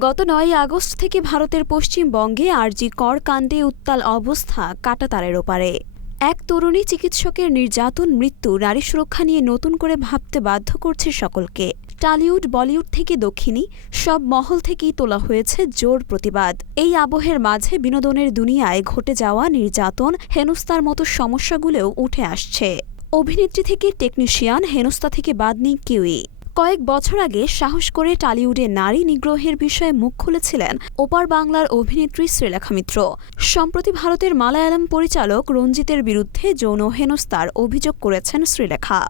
গত ৯ আগস্ট থেকে ভারতের পশ্চিমবঙ্গে আরজি কর কাণ্ডে উত্তাল অবস্থা কাঁটাতারের ওপারে। এক তরুণী চিকিৎসকের নির্যাতন মৃত্যু নারী সুরক্ষা নিয়ে নতুন করে ভাবতে বাধ্য করছে সকলকে। টালিউড বলিউড থেকে দক্ষিণী সব মহল থেকেই তোলা হয়েছে জোর প্রতিবাদ। এই আবহের মাঝে বিনোদনের দুনিয়ায় ঘটে যাওয়া নির্যাতন হেনস্থার মতো সমস্যাগুলোও উঠে আসছে। অভিনেত্রী থেকে টেকনিশিয়ান, হেনস্থা থেকে বাদ নেই কেউই। কয়েক বছর আগে সাহস করে টালিউডে নারী নিগ্রহের বিষয়ে মুখ খুলেছিলেন ওপার বাংলার অভিনেত্রী শ্রীলেখা মিত্র। সম্প্রতি ভারতের মালায়ালাম পরিচালক রঞ্জিতের বিরুদ্ধে যৌন হেনস্থার অভিযোগ করেছেন শ্রীলেখা।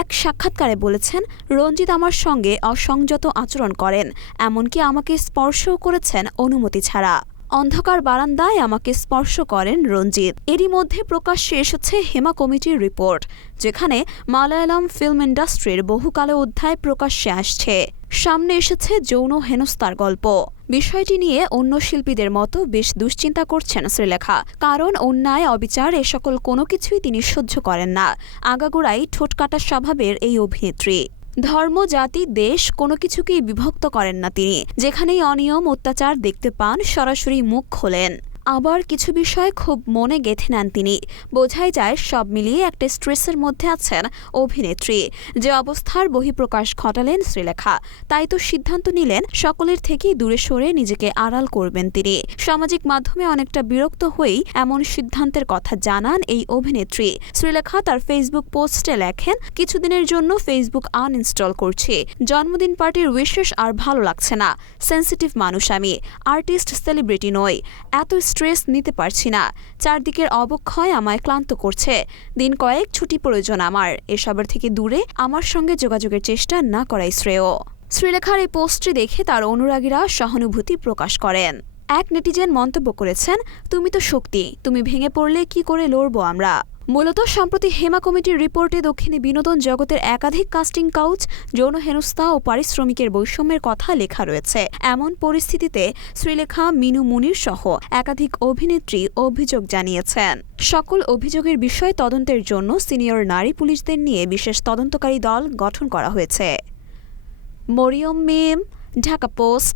এক সাক্ষাৎকারে বলেছেন, রঞ্জিত আমার সঙ্গে অসংযত আচরণ করেন, এমনকি আমাকে স্পর্শও করেছেন অনুমতি ছাড়া। অন্ধকার বারান্দায় আমাকে স্পর্শ করেন রঞ্জিত। এরই মধ্যে প্রকাশ্যে এসেছে হেমা কমিটির রিপোর্ট, যেখানে মালায়ালাম ফিল্ম ইন্ডাস্ট্রির বহুকালো অধ্যায় প্রকাশ্যে আসছে। সামনে এসেছে যৌন হেনস্থার গল্প। বিষয়টি নিয়ে অন্য শিল্পীদের মতো বেশ দুশ্চিন্তা করছেন শ্রীলেখা, কারণ অন্যায় অবিচার এ সকল কোনো কিছুই তিনি সহ্য করেন না। আগাগোড়াই ঠোঁটকাটা স্বভাবের এই অভিনেত্রী। ধর্ম, জাতি, দেশ কোনো কিছুকেই বিভক্ত করেন না তিনি। যেখানেই অনিয়ম অত্যাচার দেখতে পান সরাসরি মুখ খোলেন। আবার কিছু বিষয় খুব মনে গেঁথে নেন তিনি। বোঝাই যায় সব মিলিয়ে একটা স্ট্রেসের মধ্যে আছেন অভিনেত্রী। যে অবস্থার বহিঃপ্রকাশ ঘটালেন শ্রীলেখা, তাই তো সিদ্ধান্ত নিলেন সকলের থেকেই দূরে সরে নিজেকে আড়াল করবেন তিনি। সামাজিক মাধ্যমে অনেকটা বিরক্ত হয়েই এমন সিদ্ধান্তের কথা জানান এই অভিনেত্রী। শ্রীলেখা তার ফেসবুক পোস্টে লেখেন, কিছুদিনের জন্য ফেসবুক আনইনস্টল করছি। জন্মদিন পার্টির উইশেস আর ভালো লাগছে না। সেন্সিটিভ মানুষ আমি, আর্টিস্ট, সেলিব্রিটি নই। এত স্ট্রেস নিতে পারছি না। চারদিকের অবক্ষয় আমায় ক্লান্ত করছে। দিন কয়েক ছুটি প্রয়োজন আমার। এসবের থেকে দূরে আমার সঙ্গে যোগাযোগের চেষ্টা না করাই শ্রেয়। শ্রীলেখার এই পোস্টটি দেখে তার অনুরাগীরা সহানুভূতি প্রকাশ করেন। এক নেটিজেন মন্তব্য করেছেন, তুমি তো শক্তি, তুমি ভেঙে পড়লে কি করে লড়বো আমরা। মূলত সম্প্রতি হেমা কমিটির রিপোর্টে দক্ষিণী বিনোদন জগতের একাধিক কাস্টিং কাউচ, যৌন হেনস্থা ও পারিশ্রমিকের বৈষম্যের কথা লেখা রয়েছে। এমন পরিস্থিতিতে শ্রীলেখা, মিনু মুনির সহ একাধিক অভিনেত্রী অভিযোগ জানিয়েছেন। সকল অভিযোগের বিষয় তদন্তের জন্য সিনিয়র নারী পুলিশদের নিয়ে বিশেষ তদন্তকারী দল গঠন করা হয়েছে। মরিয়ম মেম, ঢাকা পোস্ট।